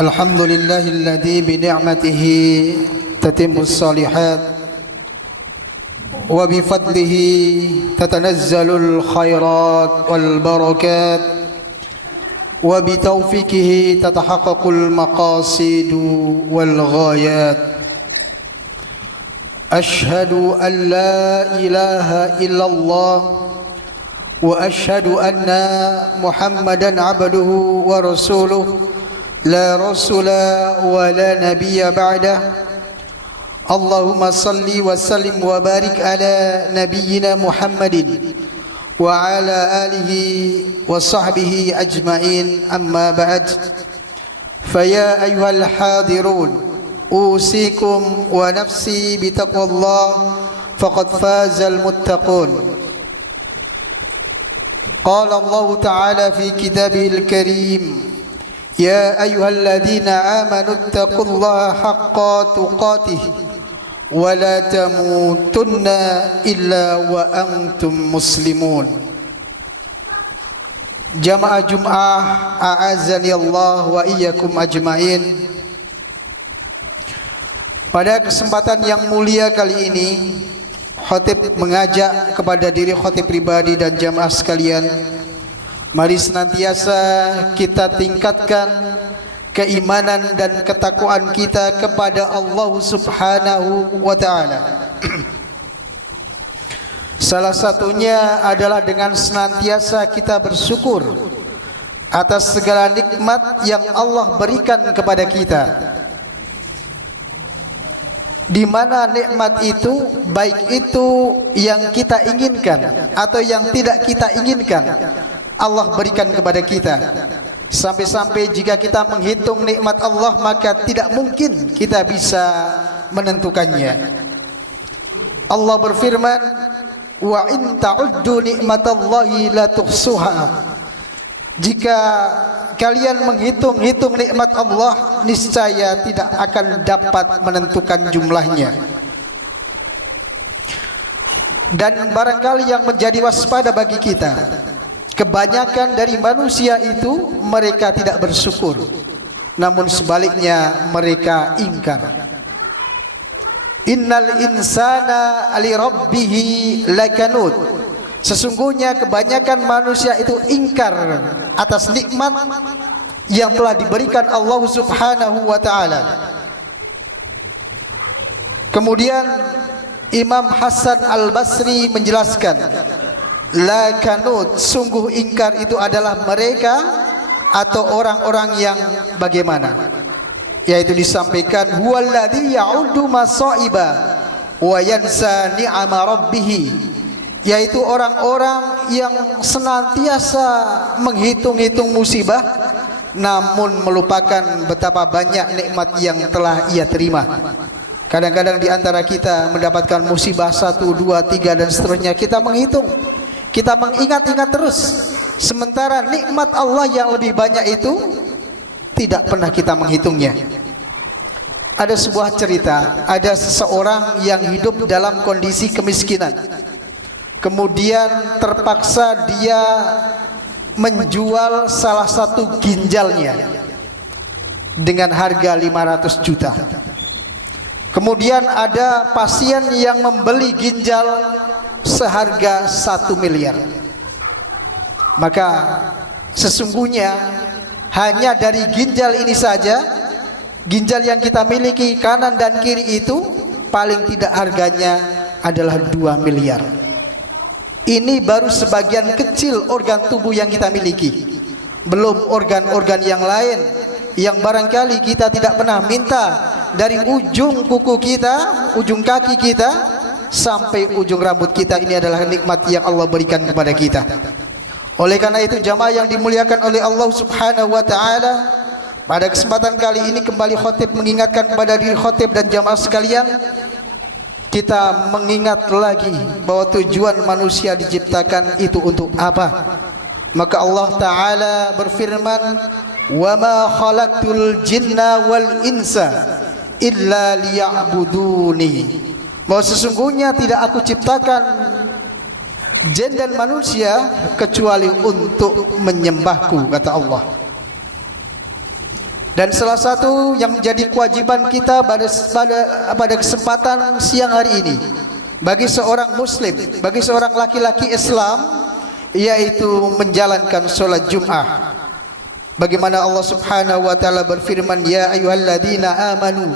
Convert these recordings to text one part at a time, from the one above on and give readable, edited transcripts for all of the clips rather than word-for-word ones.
Alhamdulillahilladzi bini'matihi tatimmus shalihat wa bifadlihi tatanazzalul khairat wal barakat wa bitaufiqihi tatahaqqaqul maqasidu wal ghayat. Ashhadu an la ilaha illallah wa ashhadu anna Muhammadan abduhu wa rasuluh la rasula wa la nabiyya ba'dah. Allahumma salli wa sallim wa barik ala nabiyyina Muhammadin wa ala alihi wa sahbihi ajma'in, amma ba'd. Faya ayyuhal hadirun, usikum wa nafsi bitaqwallah faqad fazal muttaqun. Qala Allah Ta'ala fi kitabihil karim: Ya ayyuhalladzina amanu ittaqullaha haqqa tuqatih wa la tamutunna illa wa antum muslimun. Jamaah Jum'ah, a'azzani Allah wa iyyakum ajmain. Pada kesempatan yang mulia kali ini, khatib mengajak kepada diri khatib pribadi dan jamaah sekalian, mari senantiasa kita tingkatkan keimanan dan ketakwaan kita kepada Allah Subhanahu wa ta'ala. Salah satunya adalah dengan senantiasa kita bersyukur atas segala nikmat yang Allah berikan kepada kita, di mana nikmat itu, baik itu yang kita inginkan atau yang tidak kita inginkan, Allah berikan kepada kita. Sampai-sampai jika kita menghitung nikmat Allah, maka tidak mungkin kita bisa menentukannya. Allah berfirman, wa in ta'uddu nikmatallahi la tuhsuha. Jika kalian menghitung-hitung nikmat Allah, niscaya tidak akan dapat menentukan jumlahnya. Dan barangkali yang menjadi waspada bagi kita, kebanyakan dari manusia itu mereka tidak bersyukur, namun sebaliknya mereka ingkar. Innal insana li rabbihi lakanud. Sesungguhnya kebanyakan manusia itu ingkar atas nikmat yang telah diberikan Allah Subhanahu wa ta'ala. Kemudian Imam Hasan Al-Basri menjelaskan, la kanud, sungguh ingkar itu adalah mereka atau orang-orang yang bagaimana? Yaitu disampaikan, huwallazi ya'uddu masaiba wa yansa ni'ama rabbih, yaitu orang-orang yang senantiasa menghitung-hitung musibah namun melupakan betapa banyak nikmat yang telah ia terima. Kadang-kadang di antara kita mendapatkan musibah 1, 2, 3 dan seterusnya, kita menghitung, kita mengingat-ingat terus, sementara nikmat Allah yang lebih banyak itu tidak pernah kita menghitungnya. Ada sebuah cerita, ada seseorang yang hidup dalam kondisi kemiskinan. Kemudian terpaksa dia menjual salah satu ginjalnya dengan harga 500 juta. Kemudian ada pasien yang membeli ginjal seharga 1 miliar. Maka sesungguhnya hanya dari ginjal ini saja, ginjal yang kita miliki kanan dan kiri itu paling tidak harganya adalah 2 miliar. Ini baru sebagian kecil organ tubuh yang kita miliki, belum organ-organ yang lain yang barangkali kita tidak pernah minta. Dari ujung kuku kita, ujung kaki kita, sampai ujung rambut kita, ini adalah nikmat yang Allah berikan kepada kita. Oleh karena itu jamaah yang dimuliakan oleh Allah Subhanahu wa ta'ala, Pada kesempatan kali ini kembali khotib mengingatkan kepada diri khotib dan jamaah sekalian, kita mengingat lagi bahwa tujuan manusia diciptakan itu untuk apa. Maka Allah Ta'ala berfirman, wa ma khalaqtul jinna wal insa illa liya'buduni, bahwa sesungguhnya tidak aku ciptakan jin dan manusia kecuali untuk menyembahku, kata Allah. Dan salah satu yang menjadi kewajiban kita pada kesempatan siang hari ini bagi seorang muslim, bagi seorang laki-laki Islam, yaitu menjalankan sholat Jum'ah. Bagaimana Allah Subhanahu wa taala berfirman, ya ayyuhalladzina amanu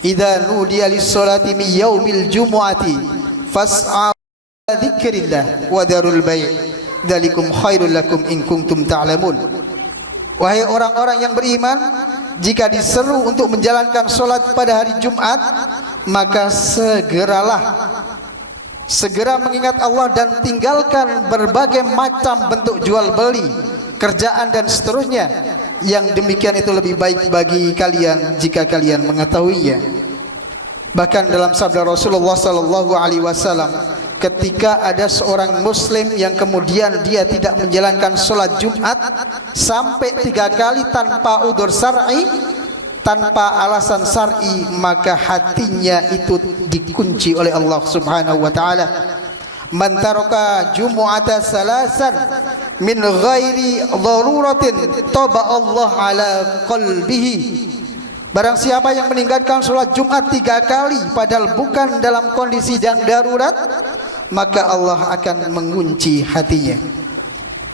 idza nudiya lis-sholati min yaumil jumu'ati fas'au ila dzikrillah wa dharul bai' dzalikum khairul lakum in kuntum ta'lamun. Wahai orang-orang yang beriman, jika diseru untuk menjalankan sholat pada hari Jumat, maka segera mengingat Allah dan tinggalkan berbagai macam bentuk jual beli, kerjaan dan seterusnya. Yang demikian itu lebih baik bagi kalian jika kalian mengetahuinya. Bahkan dalam sabda Rasulullah sallallahu alaihi wasallam, ketika ada seorang muslim yang kemudian dia tidak menjalankan sholat Jumat sampai 3 kali tanpa udzur syar'i, tanpa alasan syar'i, maka hatinya itu dikunci oleh Allah Subhanahu wa taala. Man taraka jumu'ata salasan min ghairi daruratin taba Allah ala qalbihi. Barang siapa yang meninggalkan sholat Jumat 3 kali padahal bukan dalam kondisi yang darurat, maka Allah akan mengunci hatinya.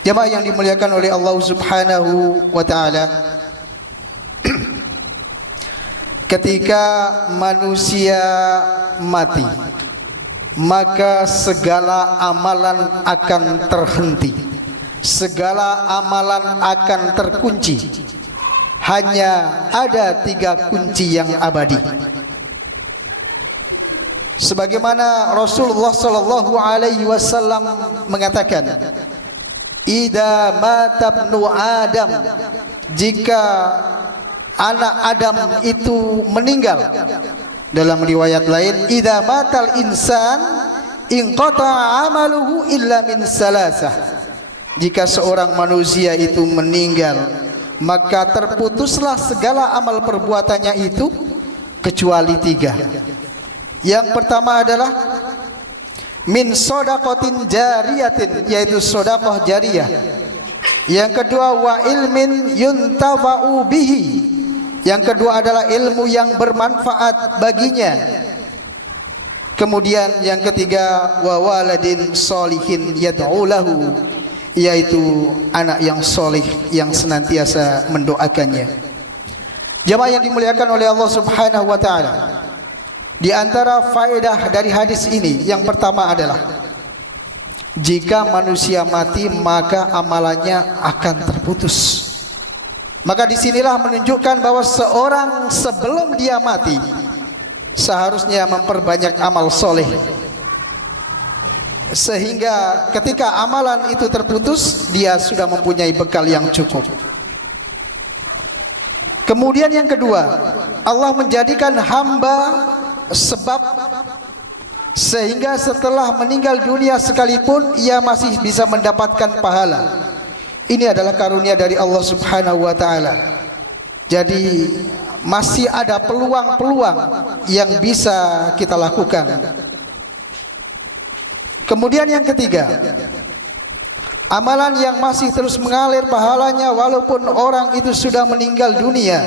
Jemaah yang dimuliakan oleh Allah Subhanahu wa taala, ketika manusia mati, maka segala amalan akan terhenti, segala amalan akan terkunci. Hanya ada 3 kunci yang abadi. Sebagaimana Rasulullah sallallahu alaihi wasallam mengatakan, idza mata ibnu Adam, jika anak Adam itu meninggal. Dalam riwayat lain, idza matal insan inqata'a amaluhu illa min salasah, jika seorang manusia itu meninggal, maka terputuslah segala amal perbuatannya itu kecuali 3. Yang pertama adalah min shadaqatin jariyatin, yaitu sedekah jariyah. Yang kedua wa ilmin yuntafa'u bihi, yang kedua adalah ilmu yang bermanfaat baginya. Kemudian yang ketiga wa waladin sholihin yad'u lahu, yaitu anak yang soleh yang senantiasa mendoakannya. Jemaah yang dimuliakan oleh Allah Subhanahu wa taala, di antara faedah dari hadis ini yang pertama adalah jika manusia mati maka amalannya akan terputus. Maka disinilah menunjukkan bahwa seorang sebelum dia mati seharusnya memperbanyak amal soleh, sehingga ketika amalan itu terputus dia sudah mempunyai bekal yang cukup. Kemudian yang kedua, Allah menjadikan hamba sebab sehingga setelah meninggal dunia sekalipun ia masih bisa mendapatkan pahala. Ini adalah karunia dari Allah Subhanahu wa taala. Jadi masih ada peluang-peluang yang bisa kita lakukan. Kemudian yang ketiga, amalan yang masih terus mengalir pahalanya walaupun orang itu sudah meninggal dunia.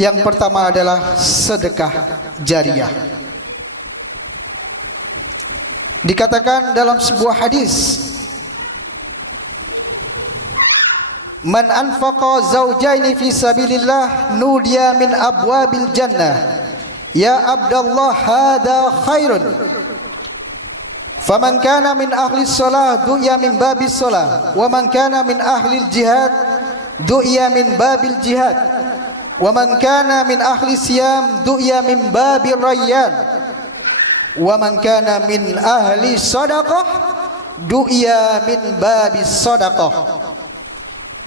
Yang pertama adalah sedekah jariyah. Dikatakan dalam sebuah hadis, man anfaqa zawjaini fi sabilillah nudiya min abwabil jannah ya abdallah hada khairun. Faman kana min ahli shalah du'iya min babis shalah, wa man kana min ahli jihad du'iya min babil jihad, wa man kana min ahli siyam du'iya min babil rayyan, wa man kana min ahli sadaqah du'iya min babis sadaqah.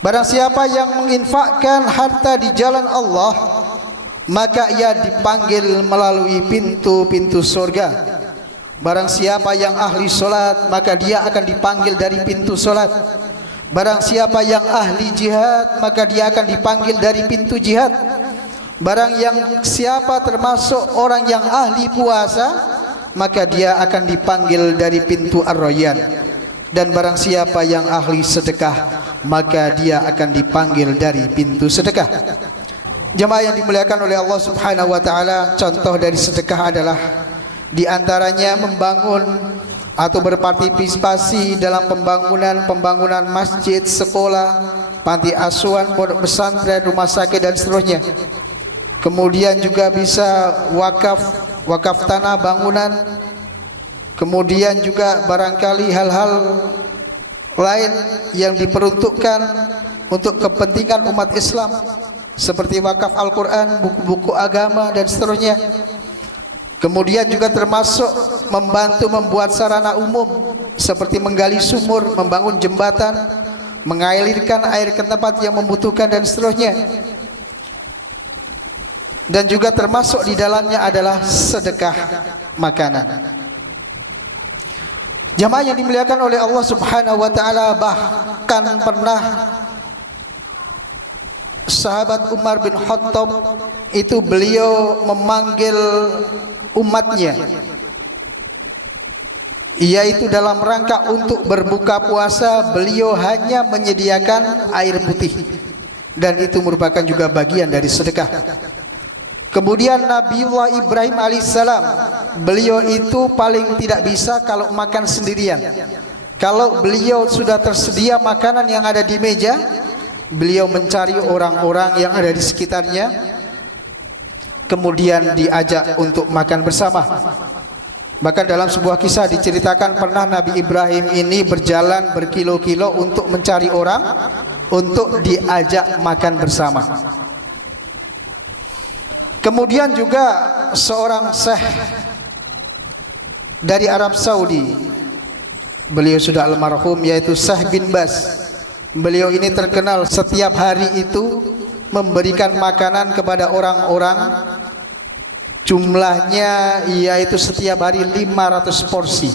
Barang siapa yang menginfakkan harta di jalan Allah, maka ia dipanggil melalui pintu-pintu surga. Barang siapa yang ahli solat, maka dia akan dipanggil dari pintu solat. Barang siapa yang ahli jihad, maka dia akan dipanggil dari pintu jihad. Barang yang siapa termasuk orang yang ahli puasa, maka dia akan dipanggil dari pintu Ar-Rayyan. Dan barang siapa yang ahli sedekah, maka dia akan dipanggil dari pintu sedekah. Jemaah yang dimuliakan oleh Allah Subhanahu wa taala, contoh dari sedekah adalah di antaranya membangun atau berpartisipasi dalam pembangunan masjid, sekolah, panti asuhan, pondok pesantren, rumah sakit dan seterusnya. Kemudian juga bisa wakaf tanah bangunan. Kemudian juga barangkali hal-hal lain yang diperuntukkan untuk kepentingan umat Islam, seperti wakaf Al-Quran, buku-buku agama dan seterusnya. Kemudian juga termasuk membantu membuat sarana umum, seperti menggali sumur, membangun jembatan, mengalirkan air ke tempat yang membutuhkan dan seterusnya. Dan juga termasuk di dalamnya adalah sedekah makanan. Jamaah yang dimuliakan oleh Allah Subhanahu wa taala, bahkan pernah sahabat Umar bin Khattab itu beliau memanggil umatnya, yaitu dalam rangka untuk berbuka puasa, beliau hanya menyediakan air putih, dan itu merupakan juga bagian dari sedekah. Kemudian Nabiullah Ibrahim alaihissalam, beliau itu paling tidak bisa kalau makan sendirian. Kalau beliau sudah tersedia makanan yang ada di meja, beliau mencari orang-orang yang ada di sekitarnya, kemudian diajak untuk makan bersama. Bahkan dalam sebuah kisah diceritakan pernah Nabi Ibrahim ini berjalan berkilo-kilo untuk mencari orang untuk diajak makan bersama. Kemudian juga seorang syekh dari Arab Saudi, beliau sudah almarhum, yaitu Syekh bin Baz. Beliau ini terkenal setiap hari itu memberikan makanan kepada orang-orang, jumlahnya yaitu setiap hari 500 porsi.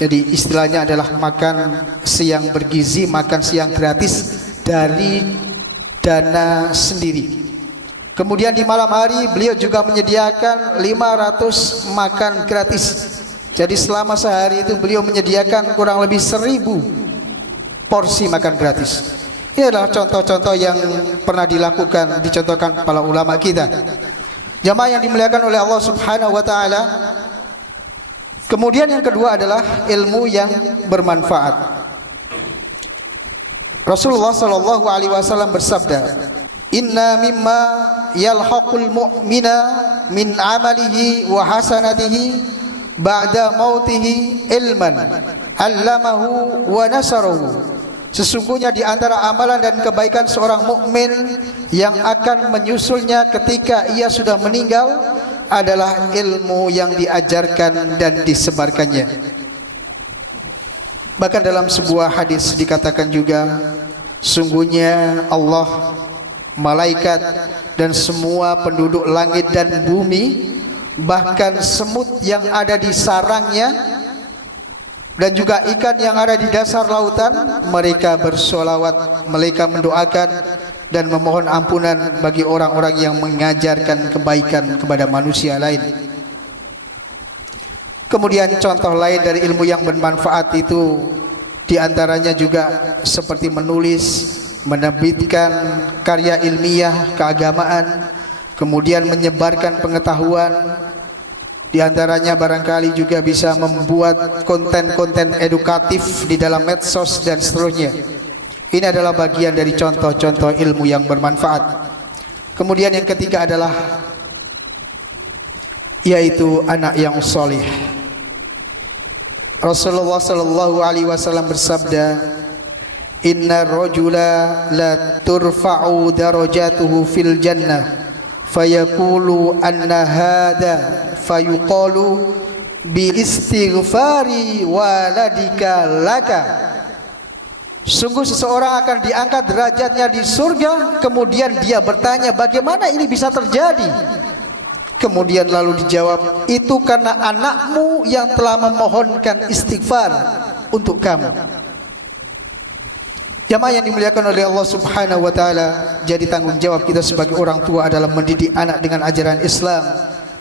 Jadi istilahnya adalah makan siang bergizi, makan siang gratis dari dana sendiri. Kemudian di malam hari beliau juga menyediakan 500 makan gratis. Jadi selama sehari itu beliau menyediakan kurang lebih 1000 porsi makan gratis. Ini adalah contoh-contoh yang pernah dicontohkan para ulama kita. Jamaah yang dimuliakan oleh Allah Subhanahu wa taala. Kemudian yang kedua adalah ilmu yang bermanfaat. Rasulullah sallallahu alaihi wasallam bersabda, "Inna mimma yalhaqul mu'mina min amalihi wa hasanatihi ba'da mautihi ilman 'allamahu wa nasarahu." Sesungguhnya di antara amalan dan kebaikan seorang mukmin yang akan menyusulnya ketika ia sudah meninggal adalah ilmu yang diajarkan dan disebarkannya. Bahkan dalam sebuah hadis dikatakan juga, sungguhnya Allah, malaikat dan semua penduduk langit dan bumi, bahkan semut yang ada di sarangnya dan juga ikan yang ada di dasar lautan, mereka bersolawat, mereka mendoakan dan memohon ampunan bagi orang-orang yang mengajarkan kebaikan kepada manusia lain. Kemudian contoh lain dari ilmu yang bermanfaat itu diantaranya juga seperti menulis, menerbitkan karya ilmiah keagamaan, kemudian menyebarkan pengetahuan. Di antaranya barangkali juga bisa membuat konten-konten edukatif di dalam medsos dan seterusnya. Ini adalah bagian dari contoh-contoh ilmu yang bermanfaat. Kemudian yang ketiga adalah yaitu anak yang salih. Rasulullah sallallahu alaihi wasallam bersabda, "Inna rajula la turfa'u darajatuhu fil jannah fayaqulu anna hada fayuqalu bi istighfari waladika laka." Sungguh seseorang akan diangkat derajatnya di surga. Kemudian dia bertanya, bagaimana ini bisa terjadi? Kemudian lalu dijawab, itu karena anakmu yang telah memohonkan istighfar untuk kamu. Jamaah yang dimuliakan oleh Allah Subhanahu wa taala, jadi tanggung jawab kita sebagai orang tua adalah mendidik anak dengan ajaran Islam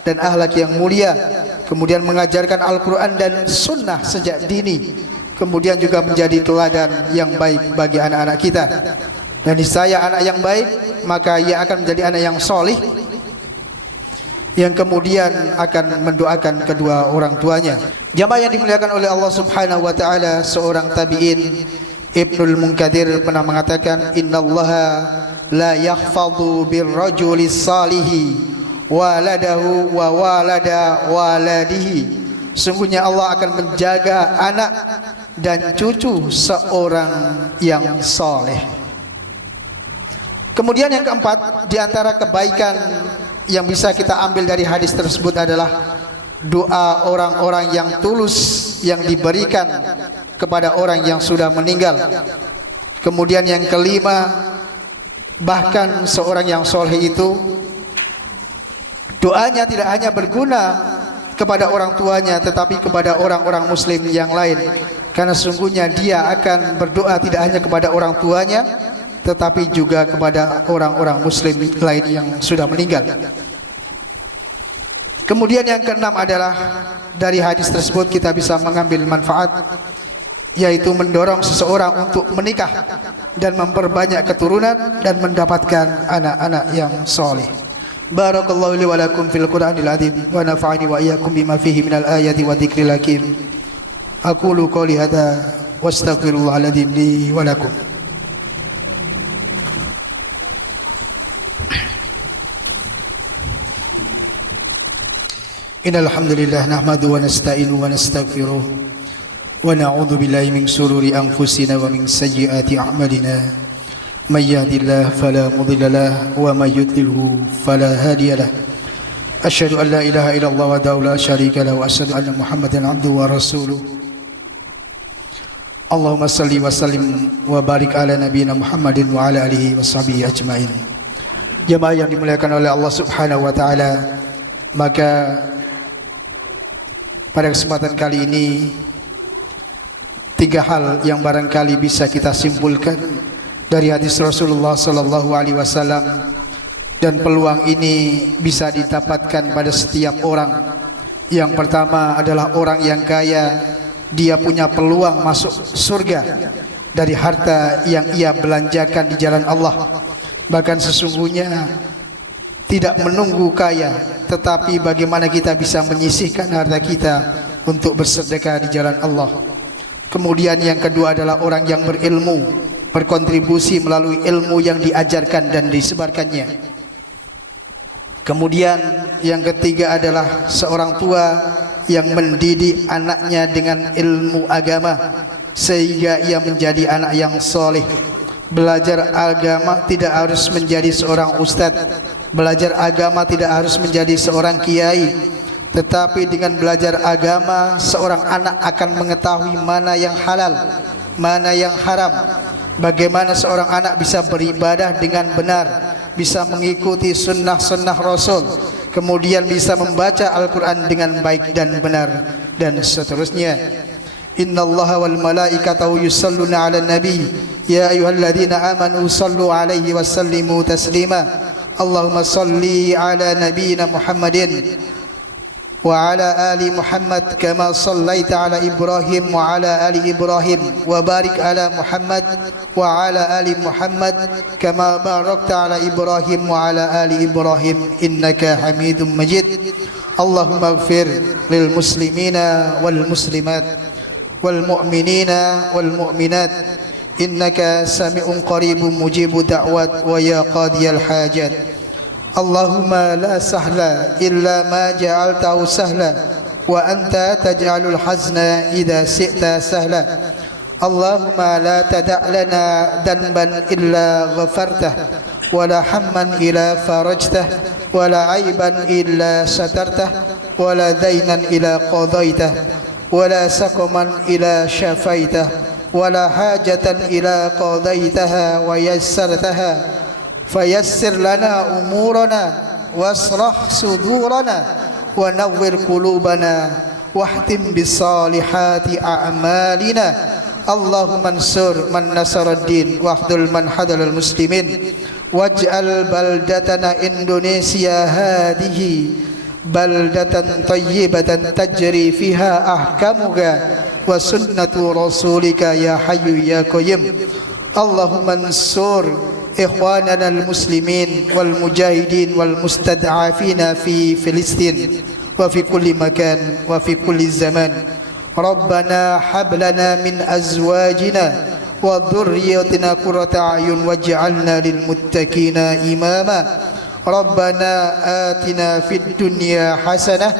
dan akhlak yang mulia, kemudian mengajarkan Al-Qur'an dan sunnah sejak dini, kemudian juga menjadi teladan yang baik bagi anak-anak kita. Dan niscaya anak yang baik, maka ia akan menjadi anak yang solih, yang kemudian akan mendoakan kedua orang tuanya. Jamaah yang dimuliakan oleh Allah Subhanahu wa taala, seorang tabi'in Ibnul Munkadir pernah mengatakan, innallaha la yakhfadhu birrajulis salihi waladahu wa walada waladihi. Sungguhnya Allah akan menjaga anak dan cucu seorang yang soleh. Kemudian yang keempat, di antara kebaikan yang bisa kita ambil dari hadis tersebut adalah doa orang-orang yang tulus yang diberikan kepada orang yang sudah meninggal. Kemudian yang kelima, bahkan seorang yang soleh itu doanya tidak hanya berguna kepada orang tuanya, tetapi kepada orang-orang muslim yang lain, karena sungguhnya dia akan berdoa tidak hanya kepada orang tuanya, tetapi juga kepada orang-orang muslim lain yang sudah meninggal. Kemudian yang keenam adalah dari hadis tersebut kita bisa mengambil manfaat, yaitu mendorong seseorang untuk menikah dan memperbanyak keturunan dan mendapatkan anak-anak yang soleh. Barakallahu li wa lakum fil Qur'anil azim wa nafa'ani wa iyyakum bima fihi minal ayati wa dzikril hakim. Aqulu qouli hadza wastaghfirullahal azim li wa lakum. Innal hamdalillah nahmaduhu wa nasta'inuhu wa nastaghfiruh wa na'udzu billahi min shururi anfusina wa min sayyiati a'malina. May yahdihillahu fala mudilla lahu wa may yudlilhu fala hadiya lahu. Asyhadu an la ilaha illallah wahdahu la syarika lahu wa asyhadu anna Muhammadan 'abduhu wa rasuluh. Allahumma shalli wa sallim wa barik ala nabiyyina Muhammadin wa ala alihi washabihi ajmain. Jamaah yang dimuliakan oleh Allah Subhanahu wa taala, maka pada kesempatan kali ini tiga hal yang barangkali bisa kita simpulkan dari hadis Rasulullah sallallahu alaihi wasallam, dan peluang ini bisa didapatkan pada setiap orang. Yang pertama adalah orang yang kaya, dia punya peluang masuk surga dari harta yang ia belanjakan di jalan Allah. Bahkan sesungguhnya tidak menunggu kaya, tetapi bagaimana kita bisa menyisihkan harta kita untuk bersedekah di jalan Allah. Kemudian yang kedua adalah orang yang berilmu, berkontribusi melalui ilmu yang diajarkan dan disebarkannya. Kemudian yang ketiga adalah seorang tua yang mendidik anaknya dengan ilmu agama sehingga ia menjadi anak yang soleh. Belajar agama tidak harus menjadi seorang ustadz, belajar agama tidak harus menjadi seorang kiai, tetapi dengan belajar agama seorang anak akan mengetahui mana yang halal, mana yang haram, bagaimana seorang anak bisa beribadah dengan benar, bisa mengikuti sunnah-sunnah Rasul, kemudian bisa membaca Al-Quran dengan baik dan benar, dan seterusnya. Innallaha wal malaikatahu yusalluna 'alan nabi ya ayyuhalladzina amanu sallu 'alaihi wa sallimu taslima. Allahumma salli 'ala nabiyyina Muhammadin wa 'ala ali Muhammad kama sallaita 'ala Ibrahim wa 'ala ali Ibrahim wa barik 'ala Muhammad wa 'ala ali Muhammad kama barakta 'ala Ibrahim wa 'ala ali Ibrahim innaka Hamidum Majid. Allahumma ighfir lil muslimina wal muslimat wal mu'minina wal mu'minat innaka sami'un qaribun mujibud da'wat wa ya qadiyal hajat. Allahumma la sahla illa ma ja'altahu sahla wa anta taj'alul hazna idza syi'ta sahla. Allahumma la tada' lana dhanban illa ghafartah wa la hamman illa farajtah wa la aiban illa satartah wa la daynan illa qadaitah ولا سقما إلا شفيته ولا حاجة إلا قضيتها ويسرتها فيسر لنا أمورنا واشرح صدورنا ونور قلوبنا واختم بالصالحات أعمالنا اللهم انصر من نصر الدين واخذل من خذل المسلمين واجعل بلدتنا إندونيسيا هذه بلدة طيبة تجري فيها أحكامك وسنة رسولك يا حي يا قيوم اللهم انصر إخواننا المسلمين والمجاهدين والمستضعفين في فلسطين وفي كل مكان وفي كل زمان ربنا هب لنا من أزواجنا وذريتنا قرة أعين واجعلنا للمتقين إماما ربنا آتنا في الدنيا حسنة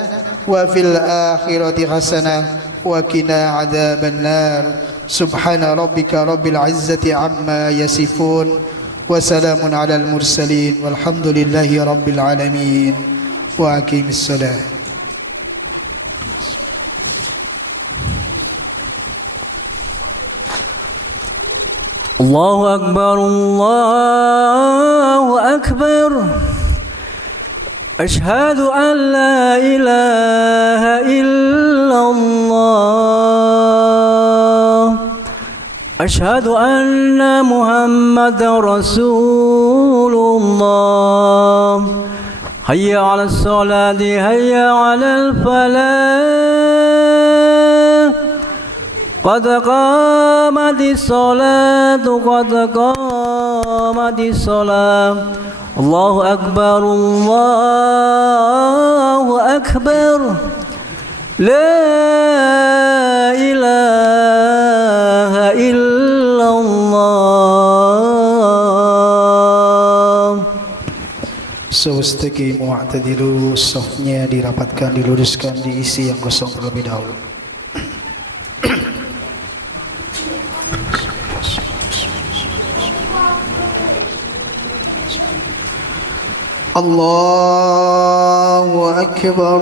وفي الآخرة حسنة وقنا عذاب النار سبحان ربك رب العزة عما يصفون وسلام على المرسلين والحمد لله رب العالمين وأقيم الصلاة. الله أكبر الله أكبر أشهد أن لا إله إلا الله أشهد أن محمد رسول الله حي على الصلاة حي على الفلاح قد قامت الصلاة قد قامت الصلاة الله أكبر الله أكبر لا إله إلا الله. Sawastaqimu wa'tadilu, safnya dirapatkan, diluruskan, diisi yang kosong terlebih dahulu. Allahu Akbar.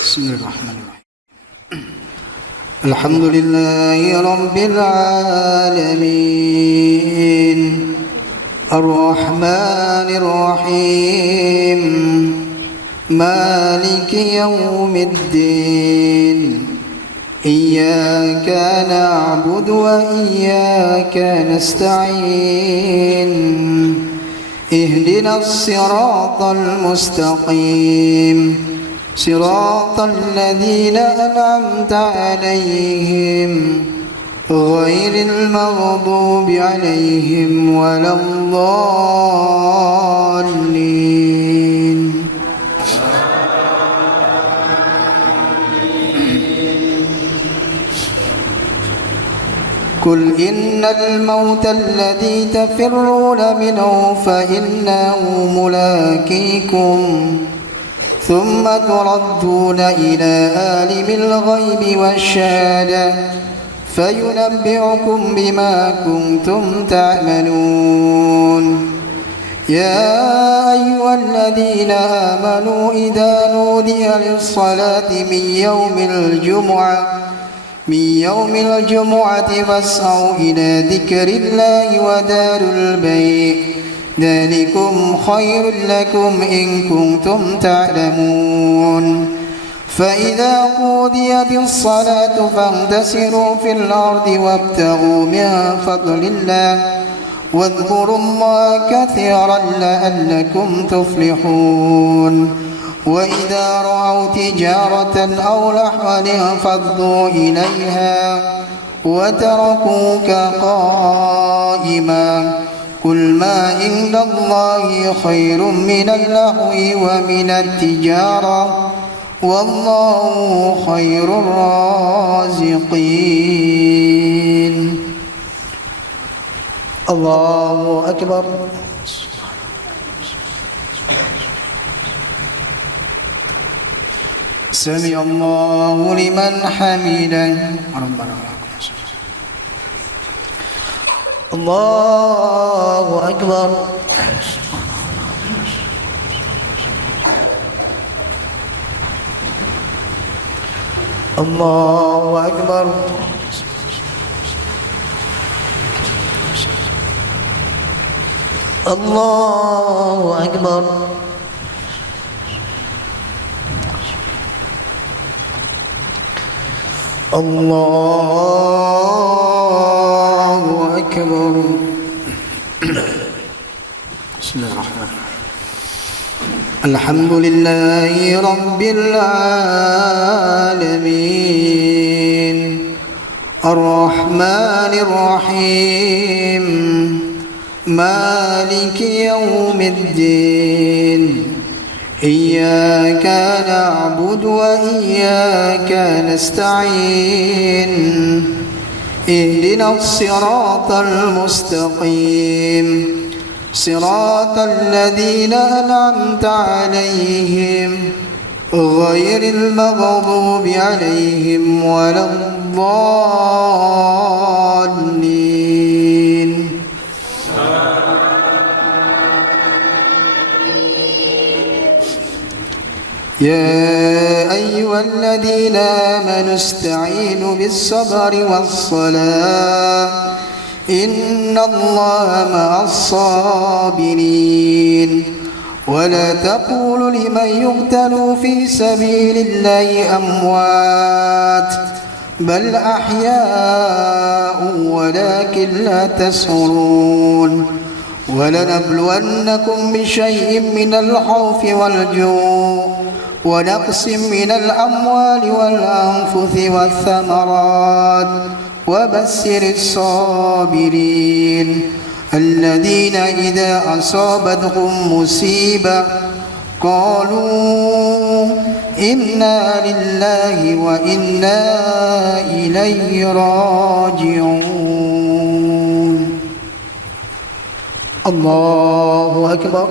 Bismillahirrahmanirrahim. Alhamdulillahi Rabbil Alamin الرحمن الرحيم مالك يوم الدين إياك نعبد وإياك نستعين اهدنا الصراط المستقيم صراط الذين أنعمت عليهم غير المغضوب عليهم ولا الضالين قل إن الموت الذي تفرون منه فإنه ملاقيكم ثم تردون إلى عالم الغيب والشهادة فينبئكم بما كنتم تعملون يا أيها الذين آمنوا إذا نودي للصلاة من يوم الجمعة فاسعوا إلى ذكر الله وذروا البيع ذلكم خير لكم إن كنتم تعلمون فإذا قضيت الصلاة فانتشروا في الأرض وابتغوا من فضل الله واذكروا الله كثيرا لعلكم تفلحون وإذا رأوا تجارة أو لهوا انفضوا إليها وتركوك قائما قل ما عند الله خير من اللهو ومن التجارة والله خير الرازقين. الله أكبر. سمع الله لمن حمده ربنا ولك الحمد. Allahu Akbar. Allahu Akbar. Allahu Akbar. Allahu Akbar. Bismillahirrahmanirrahim. Alhamdulillahi Rabbil Alamin, Ar-Rahmanir Rahim, Maliki Yawmiddin. Iyyaka na'budu wa iyyaka nasta'in. Ihdinas siratal mustaqim, صراط الذين أنعمت عليهم غير المغضوب عليهم ولا الضالين. يا أيها الذين آمنوا استعينوا بالصبر والصلاة إن الله مع الصابرين. ولا تقولوا لمن يقتل في سبيل الله أموات بل أحياء ولكن لا تشعرون. ولنبلونكم بشيء من الخوف والجوع ونقص من الأموال والأنفس والثمرات وبشر الصابرين الذين إذا أصابتهم مصيبة قالوا إنا لله وإنا إليه راجعون. الله أكبر.